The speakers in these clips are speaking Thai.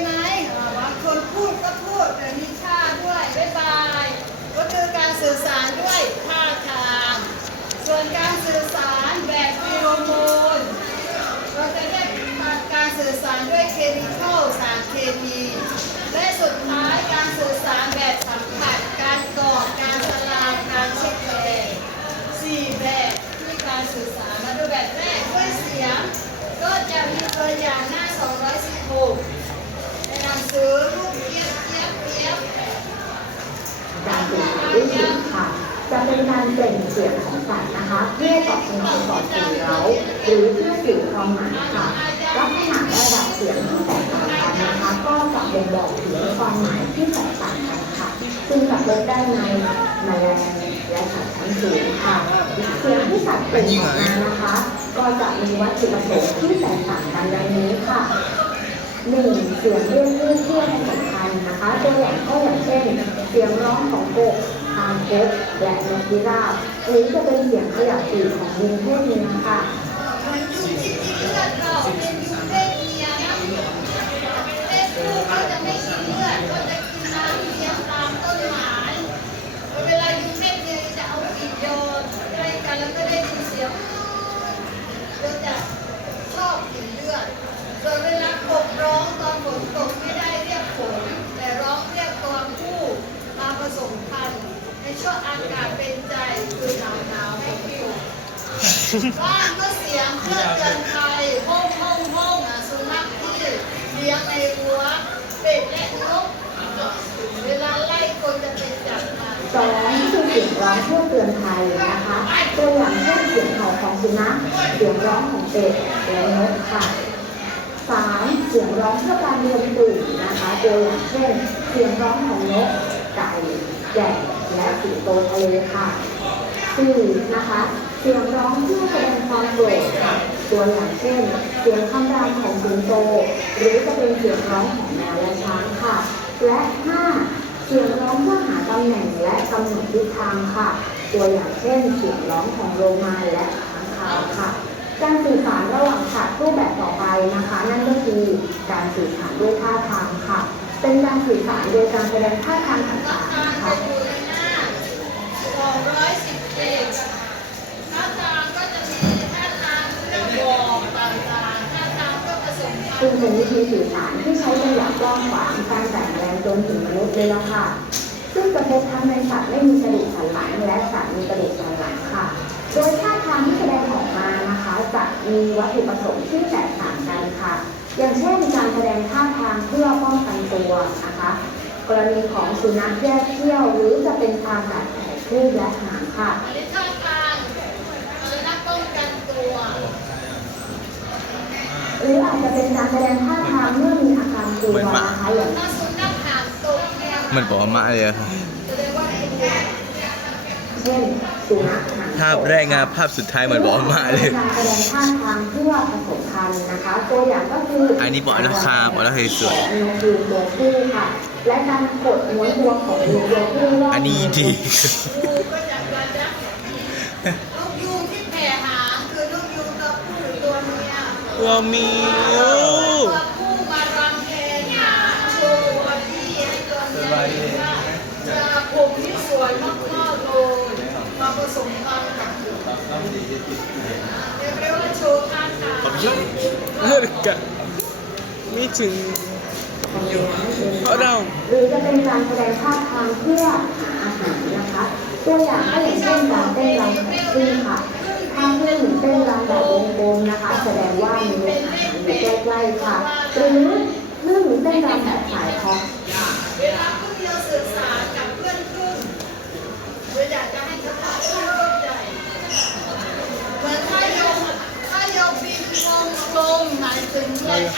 ไหมบางคนพูดก็พูดแต่มีท่าด้วยบ๊ายบาย ก็คือการสื่อสารด้วยท่าทางส่วนการสื่อสารแบบฟิโรโมนเราจะเรียกการสื่อสารด้วยเคมีคอลสารเคมีและสุดท้ายการสื่อสารแบบสัมผัส การกอดการสลามการเช็คแรงสี่แบบที่การสื่อสารมาดูแบบแรกด้วยเสียง ก็จะมีตัวอย่างหน้า 216 ถือรูปเทียบเทียบเทียบการสื่อสารด้วยเสียงค่ะ จะเป็นการเปล่งเสียงของสัตว์นะคะ เพื่อตอบสนองต่อสิ่งเร้าหรือเพื่อสื่อความหมายค่ะลักษณะระดับเสียงที่แตกต่างกันนะคะ ก็จะบ่งบอกถึงความหมายที่แตกต่างกันค่ะ ซึ่งจะพบได้ในแมลงและสัตว์ชั้นสูงค่ะเสียงที่สัตว์เปล่งออกมานะคะ ก็จะมีวัตถุประสงค์ที่แตกต่างกันดังนี้ค่ะ หนึ่งเสียงเรียกชื่อเพื่อให้สำคัญนะคะ ตัวอย่างก็อย่างเช่น เสียงร้องของกบทางกบและนกพิราบหรือจะเป็นเสียงขยับปีกของลิงเพศเมียค่ะ มันอยู่ที่ที่เลือดเราเป็นอยู่เพศเมียนะเพศผู้เขาจะไม่กินเลือดเขาจะกินน้ำเลี้ยงตามต้นไม้เวลาอยู่เพศเมียจะเอาปีกโยนใกล้กันแล้วก็ได้ยินเสียงก็จะชอบกินเลือดส่วนเวลากบร้องตอนฝนตกไม่ได้เรียกฝนแต่ร้องเรียกตัวผู้มาผสมพันธุ์ในช่วงอากาศเป็นใจคือหนาวหนาวๆฝนตก บ้านก็เสียงเครื่องเตือนภัยห้องห้องห้องสุนัขที่เลี้ยงในรั้วเป็ดและนกเวลาไล่คนจะไปจับมันสองคือเสียงร้องเพื่อเตือนภัยนะคะตัวอย่างเช่นเสียงเห่าของสุนัขเสียงร้องของเป็ดและนกค่ะสามเสียงร้องเพื่อการรวมกลุ่มนะคะตัวอย่างเช่นเสียงร้องของนกไก่แกะและสิงโตทะเลค่ะสี่นะคะ เสียงร้องเพื่อแสดงความโกรธค่ะตัวอย่างเช่น เสียงคำรามของสิงโต หรือจะเป็นเสียงร้องของแมวและช้างค่ะ และห้าเสียงร้องเพื่อหาตำแหน่งและกำหนดทิศทางค่ะ ตัวอย่างเช่น เสียงร้องของโลมาและค้างคาวค่ะ การสื่อสารระหว่างสัตว์รูปแบบต่อไปนะคะ นั่นก็คือการสื่อสารด้วยท่าทางค่ะ เป็นการสื่อสารโดยการแสดงท่าทางต่างๆทางนะคะ อยู่ในหน้า217ท่าทางก็จะมีท่าทางเรื่องบอกต่างๆท่าทางก็ผสมพัน ซึ่งเป็นวิธีสื่อสารที่ใช้เป็นอย่ากว้างขวางตั้งแต่งแมลงจนถึงมนุษย์เลยละค่ะ ซึ่งจะพบทั้งในสัตว์ไม่มีกระดูกสันหลังและสัตว์มีกระดูกสันหลังค่ะ โดยท่าทางที่แสดงออกมานะคะจะมีวัตถุประสงค์ที่แตกต่างกันค่ะ อย่างเช่นการแสดงท่าทางเพื่อป้องกันตัวนะคะ กรณีของสุนัขแยกเขี้ยวหรือจะเป็นการกัดแผลคลื่นและหางค่ะ อันนี้ท่าทางอะไรนะป้องกันตัว หรืออาจจะ เป็นการแสดงท่าทางเมื่อมีอาการกลัวนะคะอย่างถ้าสุนัขหางตกเนี่ยเหมือนบอกว่ามาเลยอะแสดงว่าเป็นเช่นสุนัขหางภาพแรกนะภาพสุดท้ายเหมือนบอกว่ามาเลย การแสดงท่าทางเพื่อผสมพันธุ์นะคะตัวอย่างก็คืออัอันนี้บอกนะครับบอกแล้วให้สวยนกยูงตัวผู้ค่ะ และการกดม้วนตัวของนกตัวผู้รอบอันนี้ดี ตัวผู้มารังแกหางโชว์บอดี้ให้ตัวเมียว่าจะผมที่สวยมากๆเลยมาผสมพันธุ์กับเรียกได้ว่าโชว์ท่าทางเออกะไม่ถึงเอาเราหรือจะเป็นการแสดงท่าทางเพื่อหาอาหารนะคะตัวอย่างก็อย่างเช่นการเต้นรำแบบพึ่ค่ะ ถ้าพึ่งเต้นรำแบบวงกลมนะคะ แสดงว่ามีอาหารอยู่ใกล้ๆค่ะหรือพึ่งเต้นรำแบบสายคอเวลาเพิ่งเราสื่อสารกับเพื่อนพึ่งเราอาจะให้เขาตัดชื่อต้นใหญ่เหมือนถ้าโยมถ้าโยมบินวงกลมหมายถึง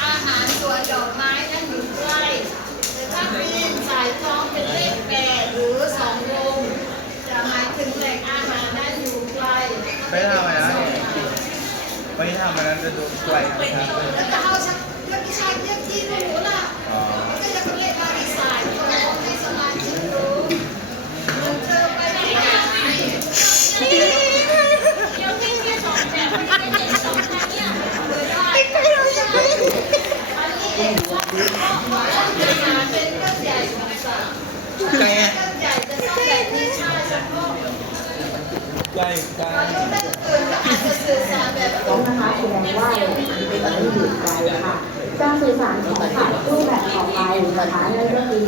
อาหารสวดอกไม้นั่นอยู่ใกล้แต่ถ้าบินสายท้องเป็นเลขแปดหรือสองวงจะหมายถึงแหล่งอาหารนั้น ไม่ทำอะไรนะ ไม่ทำอะไรนะจะดูกล้วยนะครับ แล้วก็เอาชักเรื่องที่ชายเรื่องที่รู้ล่ะ อ๋อ แล้วก็จะเรียกมาดีไซน์คนให้สมาชิกรู้เหมือนเธอไปที่ไหนอันนี้เองว่าเป็นเรื่องใหญ่ของศาล ไก่ไง เรื่องใหญ่จะต้องแบบมีชายเฉพาะ ไก่ไก่ อายุเรื่องอื่นก็อาจจะสื่อสารแบบ ต้องนะคะแสดงว่าเราเป็นอะไรที่อยู่ไกลค่ะ การสื่อสารของสัตว์รูปแบบต่อไปนะคะนั่นก็คือ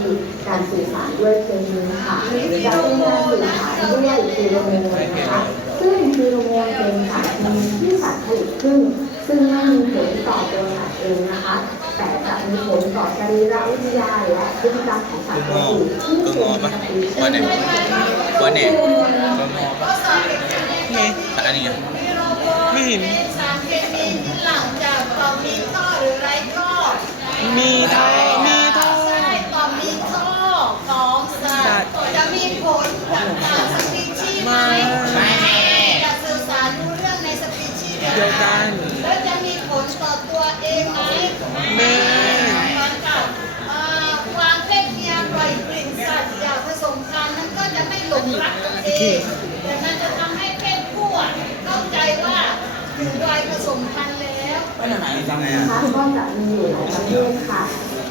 การสื่อสารด้วยเคมีค่ะจะเป็นการสื่อสารด้วยฟีโรโมนนะคะซึ่งฟีโรโมนเป็นสารเคมีที่สัตว์ผลิตขึ้น ซึ่งไม่มีผลต่อตัวสัตว์เองนะคะแต่จะมีผลต่อสรีรวิทยาและพฤติกรรมของสัตว์ตัวอื่นที่เป็นสปีชีส์ตัวไหนตัวไหนตัวงอก็ปะสอนเด็กๆเนี่ยนี่แต่อันนี้อะมีโรโบเป็น มีท่อมีท่อใช่ต่อมมีท่อของสัตว์จะมีผลกับการสปีชีส์ไหมจะสื่อสารรู้เรื่องในสปีชีส์เดียวกันแล้วจะมีผลต่อตัวเองไหมแม่เหมือนกับความเพศเมียปล่อยกลิ่นสัตว์อย่าผสมพันนั้นก็จะไม่หลงรักตัวเองแต่มันจะทำให้เพศผู้อะเข้าใจว่าถึงวัย ผสมพันธุ์แล้วไปไหนทำไงนะอะคะก็จะมีอยู่หลายประเภทค่ะ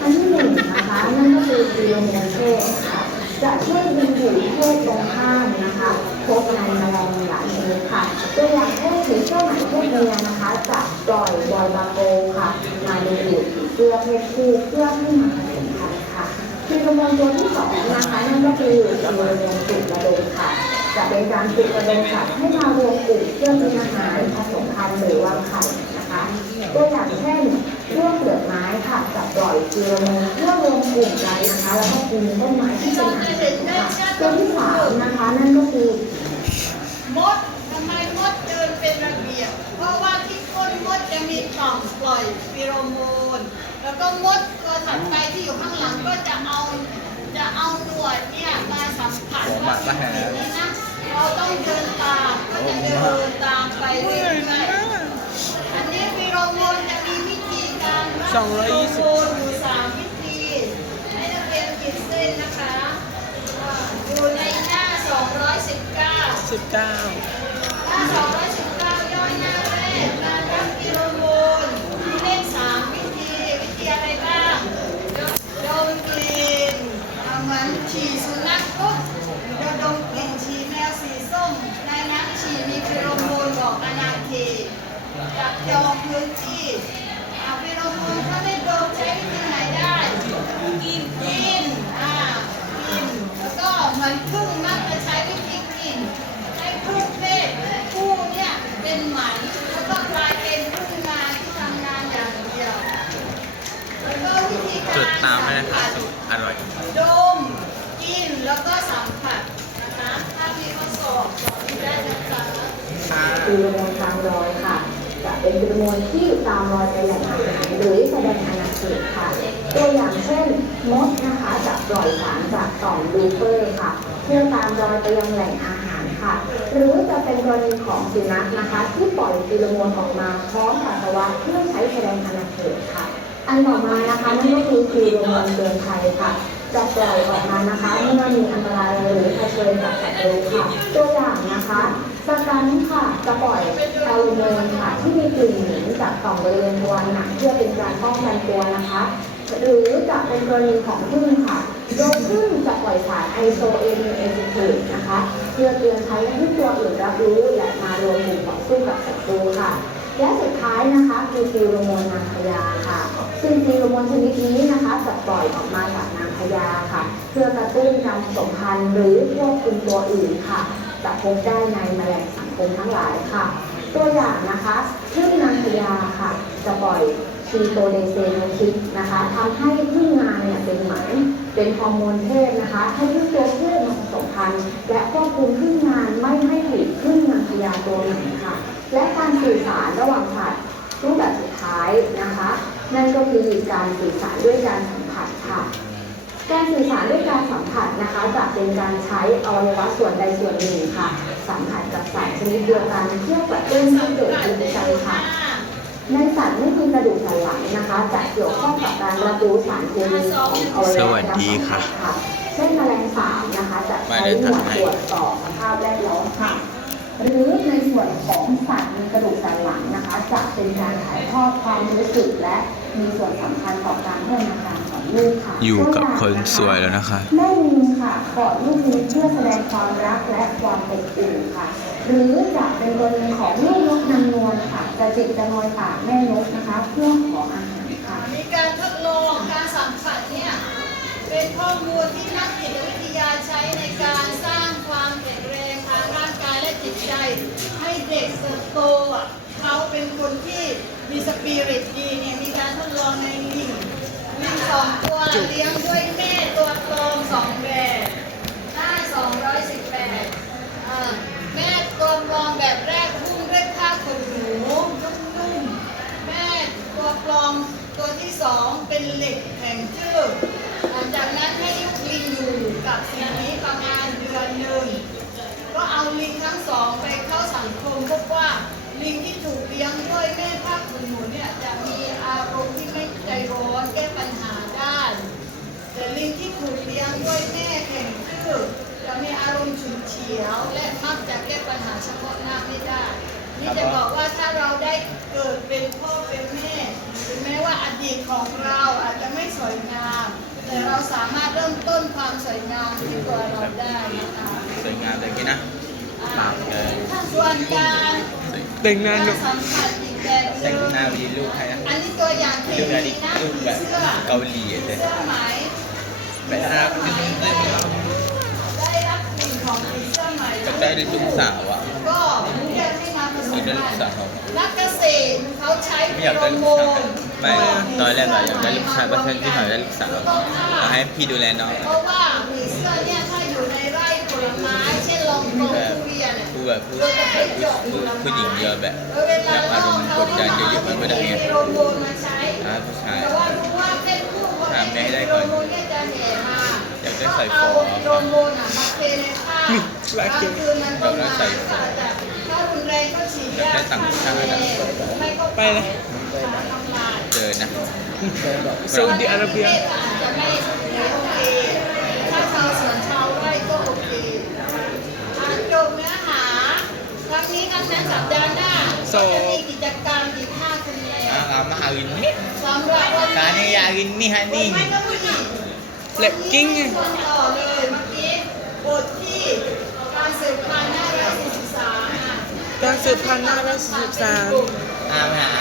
อันที่หนึ่งนะคะนั่นก็คือฟีโรโมนเพศค่ะจะช่วยดึงดูดเพศตรงข้ามนะคะพบในแมลงหลายชนิดค่ะตัวอย่างเพศผีเสื้อไหมเพศเมียนะคะจะปล่อยบอยบาโกค่ะ มาดึงดูดผีเสื้อเพศผู้เพื่อให้มาผสมพันธุ์ค่ะฟีโรโมนตัวที่สองนะคะนั่นก็คือฟีโรโมนปลุกระดมค่ะ จะเป็นการปลุกระดมสัตว์ให้มารวมกลุ่มเพื่อกินอาหารผสมพันธุ์หรือวางไข่นะคะตัวอย่างเช่นร่วงเปลือกไม้ค่ะจะปล่อยฟีโรโมนเพื่อรวมกลุ่มกันนะคะ แล้วก็กินต้นไม้ที่เป็นอาหารค่ะตัวที่สามนะคะนั่นก็คือมดทำไมมดเดินเป็นระเบียบเพราะว่าที่ก้นมดจะมีต่อมปล่อยฟีโรโมน แล้วก็มดตัวถัดไปที่อยู่ข้างหลังก็จะเอาจะเอาหนวดเนี่ยมาสัมผัสว่าสิ่งนี้นะ เราต้องเดินตาม ก็จะเดินตามไปเรื่อยๆอันนี้ฟีโรโมนจะมีวิธีการรับสองร้อยยี่สิบฟีโรโมนอยู่สามวิธี ให้นักเรียนขีดเส้นนะคะอ่าอยู่ในหน้า 219สิบเก้าถ้า219ย่อยหน้าแรกการรับกิโลโมลมีเลข3วิธี วิธีอะไรบ้างดมกลิ่นเอาเหมือนฉี่สุนัขปุ๊บเราดมกลิ่นฉี่แมวสีส้ม ในน้ำฉี่มีฟิโรโมนบอกอาณาเขต จับจองพื้นที่เอาฟิโรโมนถ้าไม่ดมใช้วิธีไหนได้กินกินอ่ากินแล้วก็เหมือนพึ่งมักจะใช้วิธีกินให้พึ่งเพศผู้เนี่ยเป็นหมันแล้วก็กลายเป็นพึ่งงานที่ทำงานอย่างเดียวแล้วก็วิธีการจุดตามไม่ได้ค่ะสัสูมตผัสรอร่อย ดมกินแล้วก็สัมผัสนะคะ ถ้ามีข้อสอบสอนได้นะคะฟีโเป็นฟีโรโมนที่ตามรอยไปแหล่งอาหารหรือแสดงอาณาเขตค่ะ ตัวอย่างเช่นมดนะคะจะปล่อยสารจากต่อมลูเฟอร์ค่ะเพื่อตามรอยไปยังแหล่งอาหารค่ะ หรือจะเป็นกรณีของสุนัขนะคะ ที่ปล่อยฟีโรโมนออกมาพร้อมปัสสาวะเพื่อใช้แสดงอาณาเขตค่ะ อันต่อมานะคะนั่นก็คือฟีโรโมนเตือนภัยค่ะ จะปล่อยออกมานะคะเมื่อมีอันตรายหรือเผชิญกับศัตรูค่ะตัวอย่างนะคะสกันค่ะจะปล่อยแอลโมนค่ะที่มีกลิ่นเหม็นจากต่อมบริเวณทวารหนักเพื่อเป็นการป้องกันตัวนะคะ หรือจะเป็นกรณีของพึ่งค่ะโดยพึ่งจะปล่อยสารไอโซเอเนเอซิเทนะคะ เพื่อเตือนภัยให้ตัวอื่นรับรู้และมารวมกลุ่มต่อสู้กับศัตรูค่ะและสุดท้ายนะคะคือฟีโรโมนนางพญาค่ะ ซึ่งฟีโรโมนชนิดนี้นะคะจะปล่อยออกมาจากนางพญาค่ะ เพื่อกระตุ้นการผสมพันธุ์หรือควบคุมตัวอื่นค่ะจะพบได้ในแมลงสังคมทั้งหลายค่ะ ตัวอย่างนะคะพึ่งนางพญาค่ะ จะปล่อยชีโตเดเซโนคิดนะคะทำให้พึ่งงานเนี่ยเป็นหมันเป็นฮอร์โมนเพศนะคะ ให้พึ่งตัวเพศมาผสมพันธุ์และควบคุมพึ่งงานไม่ให้ผลิตพึ่งนางพญาตัวใหม่ค่ะ และการสื่อสารระหว่างสัตว์รูปแบบสุดท้ายนะคะ นั่นก็คือการสื่อสารด้วยการสัมผัสค่ะ การสื่อสารด้วยการสัมผัสนะคะจะเป็นการใช้อวัยวะส่วนใดส่วนหนึ่งค่ะ สัมผัสกับสารชนิดเดียวกันเพื่อกระตุ้นให้เกิดภูมิใจค่ะในสัตว์ไม่มีกระดูกสันหลังนะคะจะเกี่ยวข้องกับการรับรู้สารเคมีของอวัยวะสวัสดีค่ะ เช่นแมลงสาบนะคะจะใช้หนวดตรวจสอบสภาพแวดล้อมค่ะ หรือในส่วนของสัตว์มีกระดูกสันหลังนะคะ จะเป็นการถ่ายทอดความรู้สึกและ มีส่วนสำคัญต่อการพัฒนาการของลูกค่ะอยู่กับคนสวยแล้วนะคะ แม่ลิงค่ะกอดลูกลิงเพื่อแสดงความรักและความอบอุ่นค่ะ หรือจะเป็นกรณีของลูกนกนางนวลค่ะจะจิกจะนอยปากแม่นกนะคะ เพื่อขออาหารค่ะมีการทดลองการสัมผัสเนี่ยเป็นข้อมูลที่นักจิตวิทยาใช้ในการสร้างความแข็งแรงทางร่างกายและจิตใจ ให้เด็กเติบโตอะ เขาเป็นคนที่มีสปิริตดีเนี่ยมีการทดลองในลิงลิงสองตัวเลี้ยงด้วยแม่ตัวกลมสองแบบได้218อ่าแม่ตัวปลอมแบบแรกพุ่งด้วยผ้าขนหนูนุ่มๆแม่ตัวปลอมตัวที่สองเป็นเหล็กแข็งทื่อหลังจากนั้นให้ลูกลิงอยู่กับสิ่งนี้ประมาณเดือนหนึ่งก็เอาลิงทั้งสองไปเข้าสังคมพบว่า ลิงที่ถูกเลี้ยงด้วยแม่ภาคขุนหนูเนี่ยจะมีอารมณ์ที่ไม่ใจร้อนแก้ปัญหาได้ แต่ลิงที่ถูกเลี้ยงด้วยแม่แข็งทื่อจะมีอารมณ์ฉุนเฉียว และมักจะแก้ปัญหาเฉพาะหน้าไม่ได้ นี่จะบอกว่าถ้าเราได้เกิดเป็นพ่อเป็นแม่ถึงแม้ว่าอดีตของเราอาจจะไม่สวยงาม แต่เราสามารถเริ่มต้นความสวยงามที่ตัวเราได้นะคะสวยงามเลยกี้นะปากเลยส่วนการ แต่งงานหนูสัมผัสอีกแบบแต่งงหน้าวีลูกใครนะอันนี้ตัวอย่างที่ลูกดีอะไรดินะลูกแบบเกาหลีเลยแบบน่ารักนิงเลยได้รับกลิ่นของผีเสื้อไหมก็ได้ลูกสาวอะก็เรียกให้มาผสมได้ลูกักสาวนักเกษตรเขาใช้ไม่อยากได้ลูกชายไม่ตอนแรกอะอยากได้ลูกชายเพราะฉะนั้นที่เขาได้ลูกสาวขอให้พี่ดูแลน้องเพราะว่า แบบผู้ผู้ผู้หญิงเยอะแบบออเวแบลาบอารมณ์กดดันเยอะๆมันก็ได้ไงมีโรโมนมาใช้าผู้ชายถามแม่ได้ได้ก่อนอยากได้ใส่ฟอาอโรโมนอะเทในผ้านี่หลายกลางเกินคืนมันก็มาก็อาจจะถ้ารุนแรงก็ฉีดยาอยากได้ต่างชาติอะไม่ก็ไปเลยทำลายเจอนะซาอุดิอาระเบีย อาจจะไม่โอเค ถ้าชาวสวนชาวไร่ก็โอเคอะจบเนื้อหา ค รั้งนี้ครั้งนั้นสัปดาห์หน้าก็จะมีกิจกรรมอีก5คะแนนอ่ามาหาวินนี่สำหรับวันตานี้นี่อยากกินนี่ฮะนี่ไม่ก็ผู้หญิงเล็บกิ้งไงส่วนต่อเลยเมื่อกี้บทที่การสืบพันธุ์หน้าร้อยสี่สิบสามอะ การสืบพันธุ์หน้าราชศึกษาอาหา